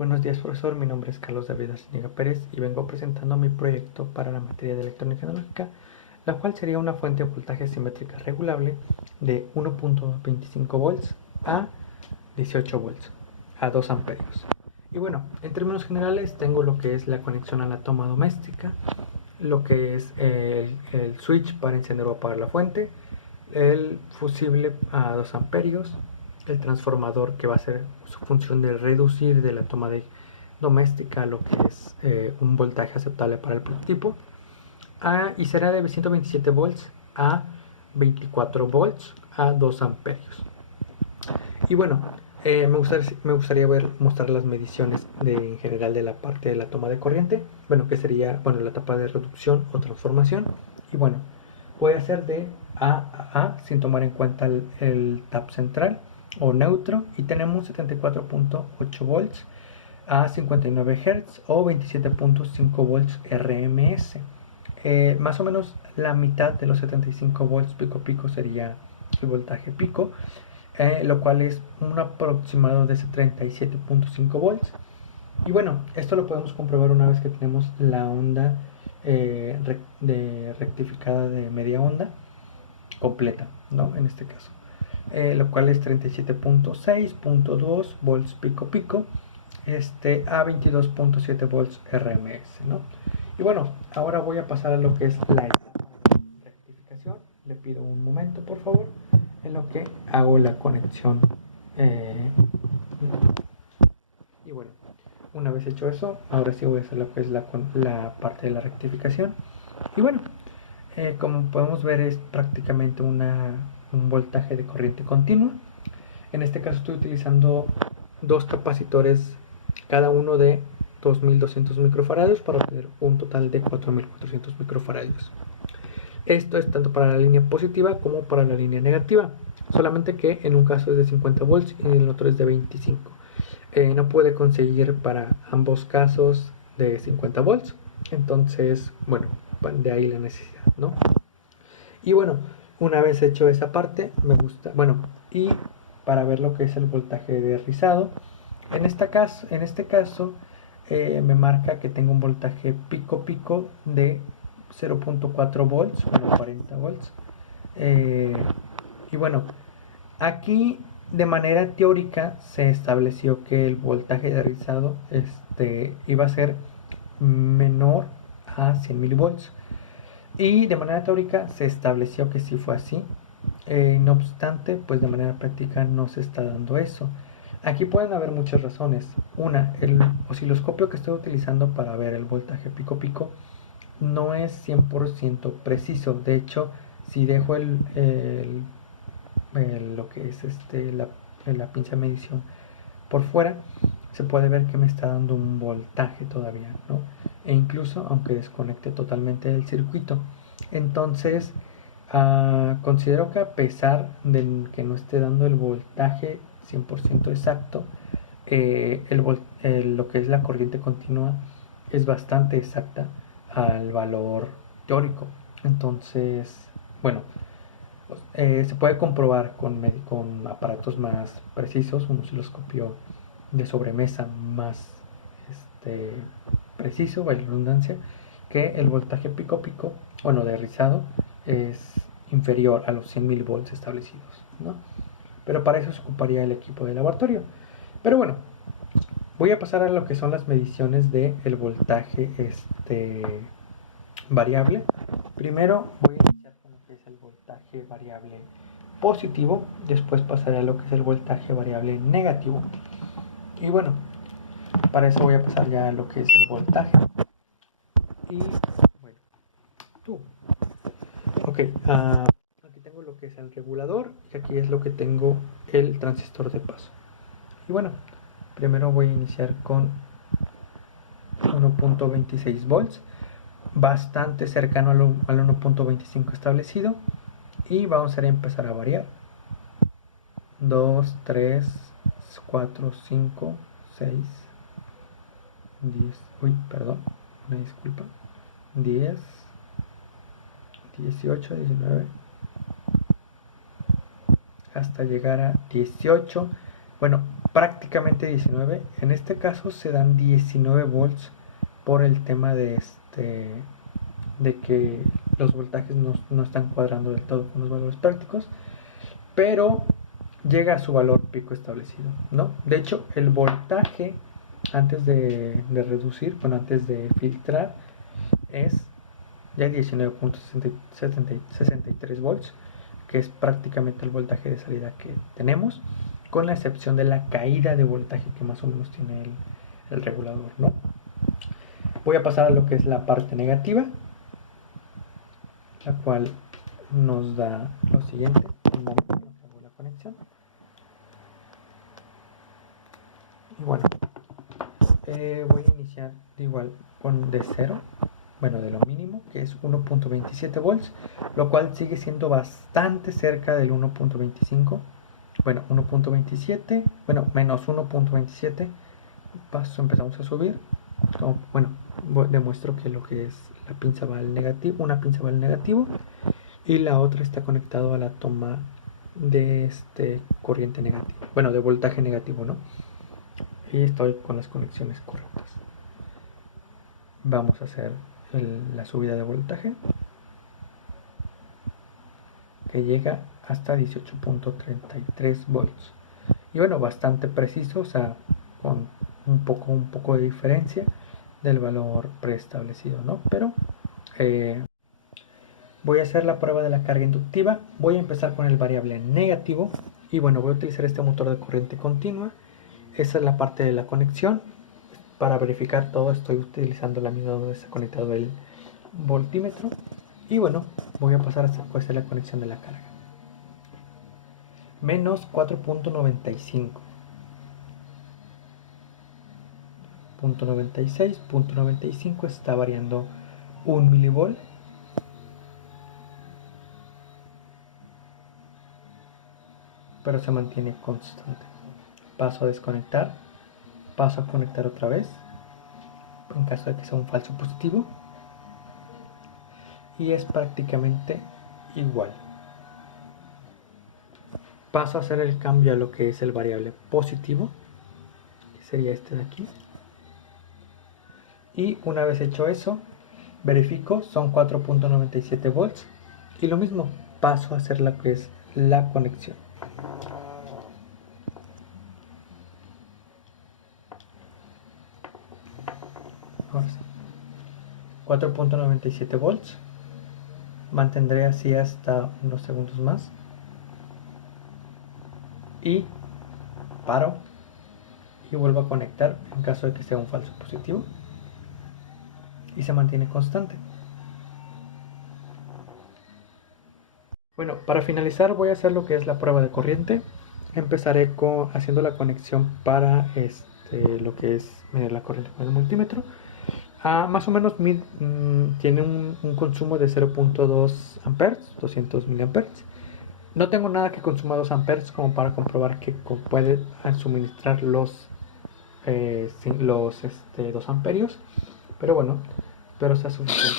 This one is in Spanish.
Buenos días, profesor. Mi nombre es Carlos David Arciniega Pérez y vengo presentando mi proyecto para la materia de electrónica analógica, la cual sería una fuente de voltaje simétrica regulable de 1.25 volts a 18 volts a 2 amperios. Y bueno, en términos generales tengo lo que es la conexión a la toma doméstica, lo que es el switch para encender o apagar la fuente, el fusible a 2 amperios, el transformador que va a hacer su función de reducir de la toma doméstica a lo que es un voltaje aceptable para el prototipo, y será de 127 volts a 24 volts a 2 amperios. Y bueno, me gustaría mostrar las mediciones en general de la parte de la toma de corriente, bueno, que sería la etapa de reducción o transformación. Y bueno, puede hacer de A sin tomar en cuenta el tap central o neutro, y tenemos 74.8 volts a 59 Hz o 27.5 volts RMS. Más o menos la mitad de los 75 volts pico sería el voltaje pico, lo cual es un aproximado de 37.5 volts. Y bueno, esto lo podemos comprobar una vez que tenemos la onda rectificada de media onda completa, ¿no? En este caso, lo cual es 37.6.2 volts pico a 22.7 volts RMS, ¿no? Y bueno, ahora voy a pasar a lo que es la etapa de rectificación. Le pido un momento, por favor, en lo que hago la conexión. Y bueno, una vez hecho eso, ahora sí voy a hacer lo que es la parte de la rectificación. Y bueno, como podemos ver, es prácticamente un voltaje de corriente continua. En este caso estoy utilizando dos capacitores, cada uno de 2200 microfaradios, para obtener un total de 4400 microfaradios. Esto es tanto para la línea positiva como para la línea negativa, solamente que en un caso es de 50 volts y en el otro es de 25. No puede conseguir para ambos casos de 50 volts, entonces bueno, de ahí la necesidad, ¿no? Y bueno, una vez hecho esa parte, me gusta, y para ver lo que es el voltaje de rizado, en este caso me marca que tengo un voltaje pico de 0.4 volts, 40 volts. Y bueno, aquí de manera teórica se estableció que el voltaje de rizado iba a ser menor a 100 milivolts. Y de manera teórica se estableció que sí fue así. No obstante, pues de manera práctica no se está dando eso. Aquí pueden haber muchas razones. Una, el osciloscopio que estoy utilizando para ver el voltaje pico no es 100% preciso. De hecho, si dejo lo que es la pinza de medición por fuera, se puede ver que me está dando un voltaje todavía, ¿no? E incluso aunque desconecte totalmente del circuito. Entonces, considero que a pesar de que no esté dando el voltaje 100% exacto, lo que es la corriente continua es bastante exacta al valor teórico. Entonces, bueno, se puede comprobar con aparatos más precisos, un osciloscopio de sobremesa más preciso, vaya redundancia, que el voltaje pico de rizado, es inferior a los 100 milivolts establecidos, ¿no? Pero para eso se ocuparía el equipo de laboratorio. Pero bueno, voy a pasar a lo que son las mediciones del voltaje variable. Primero voy a iniciar con lo que es el voltaje variable positivo, después pasaré a lo que es el voltaje variable negativo. Y bueno, para eso voy a pasar ya a lo que es el voltaje. Y bueno, aquí tengo lo que es el regulador y aquí es lo que tengo el transistor de paso. Y bueno, primero voy a iniciar con 1.26 volts, bastante cercano al 1.25 establecido, y vamos a empezar a variar. 2, 3, 4, 5, 6, 10, una disculpa, 10, 18, 19, hasta llegar a 18, Bueno, prácticamente 19. En este caso se dan 19 volts por el tema de que los voltajes no están cuadrando del todo con los valores prácticos, pero llega a su valor pico establecido, ¿no? De hecho, el voltaje antes de reducir, bueno, antes de filtrar, es ya 19.63 volts, que es prácticamente el voltaje de salida que tenemos, con la excepción de la caída de voltaje que más o menos tiene el regulador, ¿no? Voy a pasar a lo que es la parte negativa, la cual nos da lo siguiente. Un momento, hago la conexión. Y bueno, voy a iniciar igual con de 0, bueno, de lo mínimo, que es 1.27 volts, lo cual sigue siendo bastante cerca del 1.25. Bueno, 1.27, bueno, menos 1.27. Empezamos a subir. Bueno, demuestro que lo que es la pinza va al negativo, una pinza va al negativo y la otra está conectado a la toma de corriente negativa, bueno, de voltaje negativo, ¿no? Y estoy con las conexiones correctas. Vamos a hacer la subida de voltaje, que llega hasta 18.33 volts. Y bueno, bastante preciso, o sea, con un poco de diferencia del valor preestablecido, ¿no? Pero voy a hacer la prueba de la carga inductiva. Voy a empezar con el variable negativo. Y bueno, voy a utilizar este motor de corriente continua. Esa es la parte de la conexión. Para verificar todo estoy utilizando la misma donde está conectado el voltímetro. Y bueno, voy a pasar a hacer la conexión de la carga. Menos 4.95. .96, está variando 1 milivolt. Pero se mantiene constante. Paso a desconectar. Paso a conectar otra vez, en caso de que sea un falso positivo. Y es prácticamente igual. Paso a hacer el cambio a lo que es el variable positivo, que sería este de aquí. Y una vez hecho eso, verifico, son 4.97 volts. Y lo mismo, paso a hacer lo que es la conexión. Ahora sí. 4.97 volts. Mantendré así hasta unos segundos más. Y paro y vuelvo a conectar en caso de que sea un falso positivo. Y se mantiene constante. Bueno, para finalizar voy a hacer lo que es la prueba de corriente. Empezaré haciendo la conexión para lo que es medir la corriente con el multímetro. Más o menos tiene un consumo de 0.2 amperes, 200 miliamperes. No tengo nada que consuma 2 amperes como para comprobar que puede suministrar los 2 amperios. Pero bueno, espero sea suficiente.